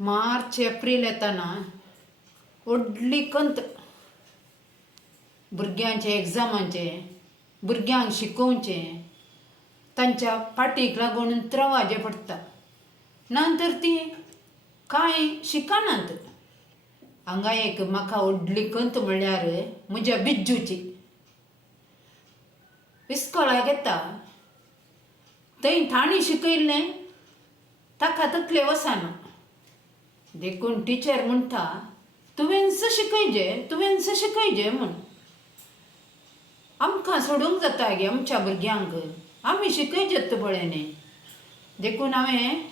March April येताना व्हडली कंत भुरग्यांचे एग्जामांचे भुरग्यांक शिकोवचे तांच्या फाटीक लागून त्रवाजे पडटा नंतर ती कांय शिकनात. हांगा एक म्हाका व्हडली कंत म्हणल्यार म्हज्या बिज्जूची. इस्कोलाक येता थंय ताणी शिकयल्लें ताका तकले वचना. देखून टिचर म्हणटा तुवेंच शिकयजे म्हूण. आमकां सोडूंक जाता गे आमच्या भुरग्यांक, आमी शिकयचेत पळय. देखून हांवें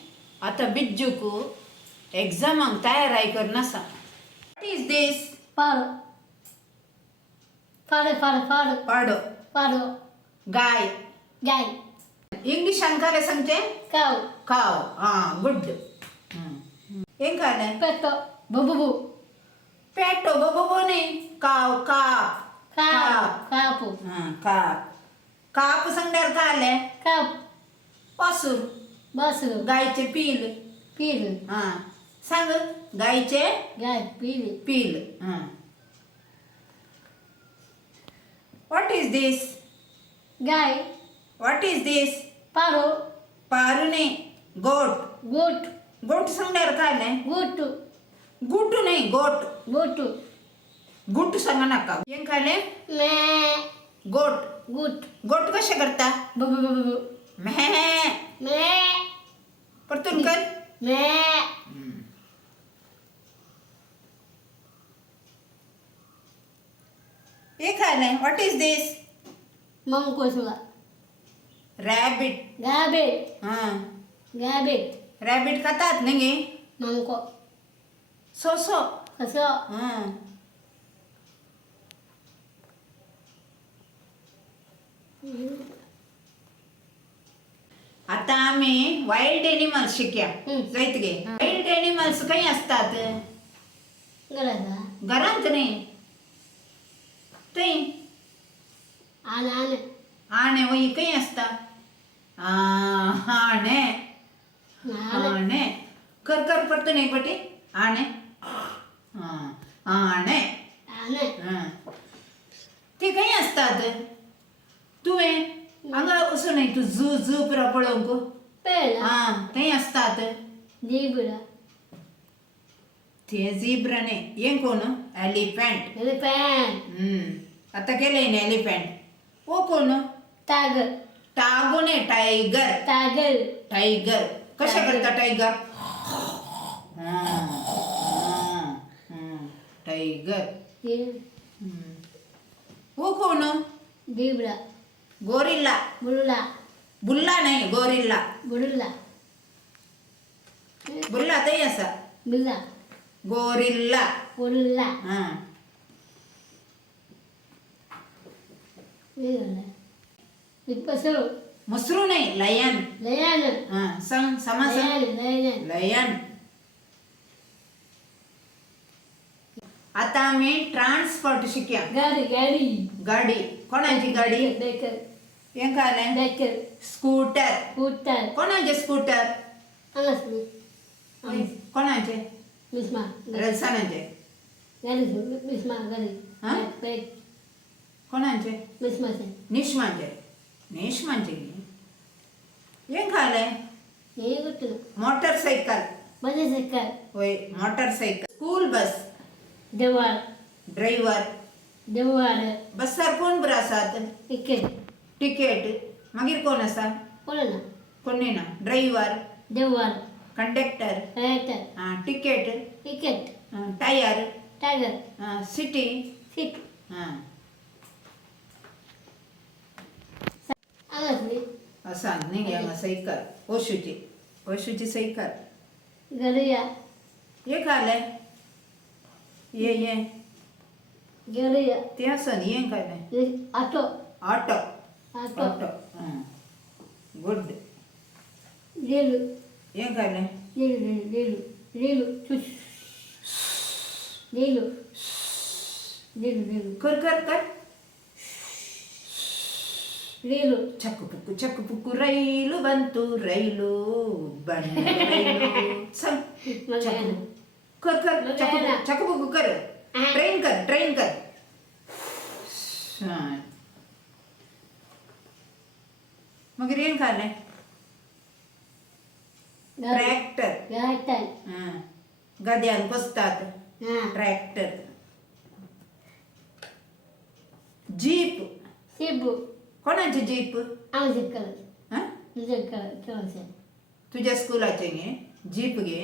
आतां बिज्जूक एग्जामांक तयाराय करनासा. वॉट इज दीस? पाडो पाडो पाडो पाडो पाडो. पाडो गाय. गाय इंग्लिशान काय सांगचे? काव काव. हां गुड. ఏం కాలే? पेटो बुबुबु पेटो बबोनी काव काप. काव कापू काप. काप सांगल्यार काले काप वासूर. बसरू गायचे पील. पील हां सांग. गायचे गाय पील पील. What is this? गाय व्हॉट इज दिस? पाडो पारुने. गोट. गोट गोट सांगल्यार काले गोटू गुटू नाही गोट. गोटू गुट सांगा नाका. ఏం కాలే? मे गोट. गुट गोट कशे करता? बुबुबुबु म्हे. मे परतून कर. मे हे खाले. What is this? मंकोसुला रॅबिट. गॅबेट हां गॅबेट रॅबिट खातात नाही. मंको सोसो. असं हां आता आम्ही वाईल्ड एनिमल्स शिकया. जायत गे. वाईल्ड एनिमल्स काही असतात गरजा घरांत नाही. थंय आने आने आणे वही काही असता. आणे आणे कर कर पडतो नाही पटी. आणे आणे आने ते काही असतात. तुवें हांगा असो नाही तू झू झू पुरा पळोवंक. पेला थंय असतात. जीबरा ते झिब्रा न्ही. हें कोण? एलिफंट. एलिफंट आता केलें न्ही एलिफंट. ओ कोण? टागर टागो न्ही टायगर. टागर टायगर कशें करता टायगर? टायगर. ओ कोण? जीबरा गोरिल्ला. बुल्ला बुल्ला नाही गोरिल्ला. बुल्ला बुल्ला थंय आसा. बिल्ला गोरिल्ला. बुल्ला हां पसरू मसरू नाही लयन. लयन सांग समास. Lion lion. आता आम्ही ट्रान्सपोर्ट शिकया. गाडी गाडी गाडी. कोणाची गाडी? बेकर हें कालें? बेकर स्कूटर. स्कूटर कोणाचे स्कूटर? अंगसमी कोणाचे? मिस्मा रसानाचे. गाडी मिस्मा गाडी हां? बेक कोणाचे? मिस्माचे निष्माचे. निष्माचे हें कालें? हे गुट्टू मोटरसायकल. बजे सेकर होय मोटरसायकल. School bus. देवार ड्रायव्हर. देवार बसार कोण बरं आसात? Ticket ticket. मागीर कोण आसा? कोण ना कोणी ना. ड्रायव्हर. देवार conductor. Writer ticket. Ticket tyre. Tiger city. Seat हां अंगसमी असा नाही हांगा सायकल. ओशूची. ओशूची सायकल. गलिया हे कालें? ये गलिया ते आसा न्ही. हें कालें? Auto auto. Auto auto. Good. लेलू हें कालें? लेलू लेलू लेलू चुश लेलू लेलू लेलू कर कर कर. लेलू చక్కు పుక్కు రైలు బంతు రైలు బండు రైలు. मला चाकू. येणार. कर कर मग चाकू येणार. चाकू बघू कर. हा. ट्रेन कर. छान. मग रेन काय नाही. ट्रॅक्टर. गाठण. हां. गद्यान बसतात. हा. ट्रॅक्टर. जीप. शिबू. कोणाची जीप? आमचे कलर. हां? तुझे कलर. तुझ्या स्कूलाचे घे. जीप घे.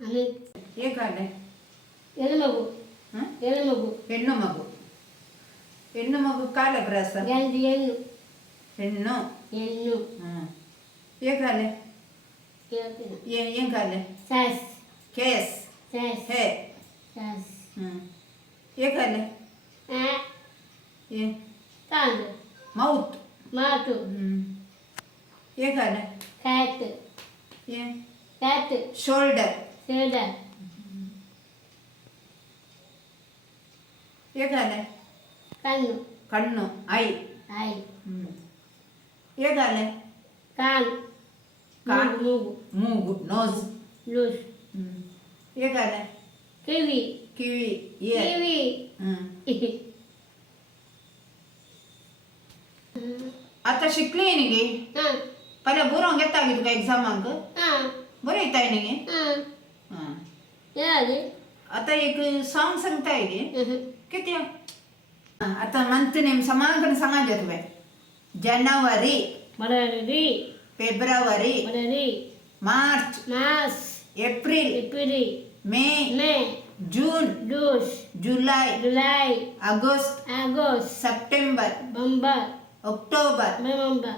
आणि हे काय नाही. ಹೆಣ್ಣು ಮಗು ಹಾಂ ಹೆಣ್ಣು ಮಗು ಹೆಣ್ಣು ಮಗು ಕಾಲ ಪ್ರಾಸ ಗಂಡು ಹೆಣ್ಣು ಹೆಣ್ಣು ಹೆಣ್ಣು ಹಾಂ ಏ ಕಾಲೆ ಕೇಳ್ತೀನಿ ಏನ್ ಕಾಲೆ ಸಾಸ್ ಕೇಸ್ ಸಾಸ್ ಹೇ ಸಾಸ್ ಹಾಂ ಏ ಕಾಲೆ ಏ ಕಾಂಡು ಮೌತ್ ಮಾತು ಏ ಕಾಲೆ ಕ್ಯಾಟ್ ಏ ಕ್ಯಾಟ್ ಶೋಲ್ಡರ್ ಶೋಲ್ಡರ್ ಏ ಕಾಲೆ ಕಣ್ಣು ಕಣ್ಣು ಐ ಐ ಏ ಕಾಲೆ ಕಾಲು ಕಾಲ್ ಮೂಗು ಮೂಗು ನೋಸ್ ಲೂಸ್ ಏ ಕಾಲೆ ಕಿವಿ ಕಿವಿ ಇಯರ್ ಕಿವಿ आता शिकली निगे हां पहिला बरोवंक येता गे तुका एग्जामाक हां बरयताय निगे हां यादी आता एक सॉंग सांगताय गे किती आता मंथ नेम समांकन सांगायचे तुवे जानेवारी मराठी फेब्रुवारी मराठी मार्च मार्च एप्रिल एप्रिल मे मे जून जून जुलै जुलाई ऑगस्ट ऑगस्ट सप्टेंबर नवंबर ऑक्टोबर नवंबर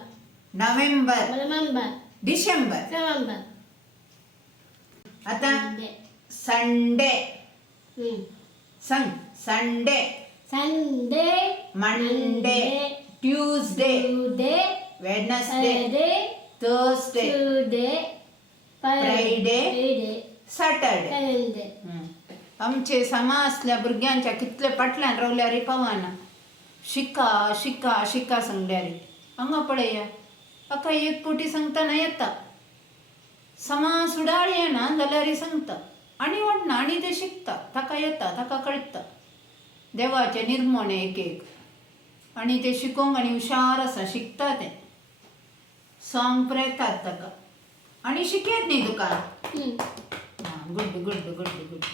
नोव्हेंबर नवंबर डिसेंबर नवंबर आता संडे संग Sunday Sunday Monday Tuesday Tuesday Wednesday Friday Thursday Tuesday Friday Saturday Sunday आमचे समासल्या भुरग्यांच्या कितले फाटल्यान रावल्या रे पवाना शिका शिका शिका सांगल्या रे हांगा पळया अका एक पोटी सांगतना येता समास उडाळ येना जाल्यार सांगता आनी वाडना आनी ते शिकता ताका येता ताका कळटा देवाचे निर्मणे एक एक आनी ते शिकोंक आनी हुशार आसा शिकता ते सॉंग प्रयतात ताका आनी शिकयत न्ही तुका गुड गुड गुड गुड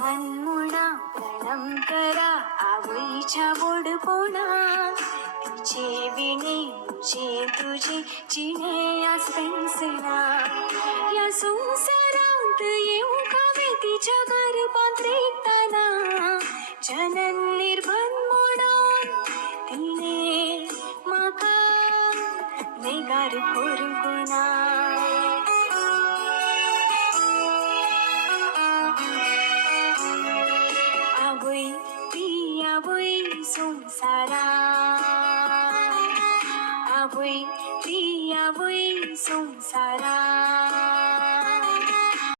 मनमुणा प्रणम करा आवईच्या गोडपोणा तिचे विणे मुझे तुझे चिणे आस पेन्सिला या संसारात येऊ कावे तिच्या गर्भात रेताना जनन निर्भन म्हणून तिने माका नेगार कोरुगुना आवई ती आवई संसारा आवई ती आवई संसारा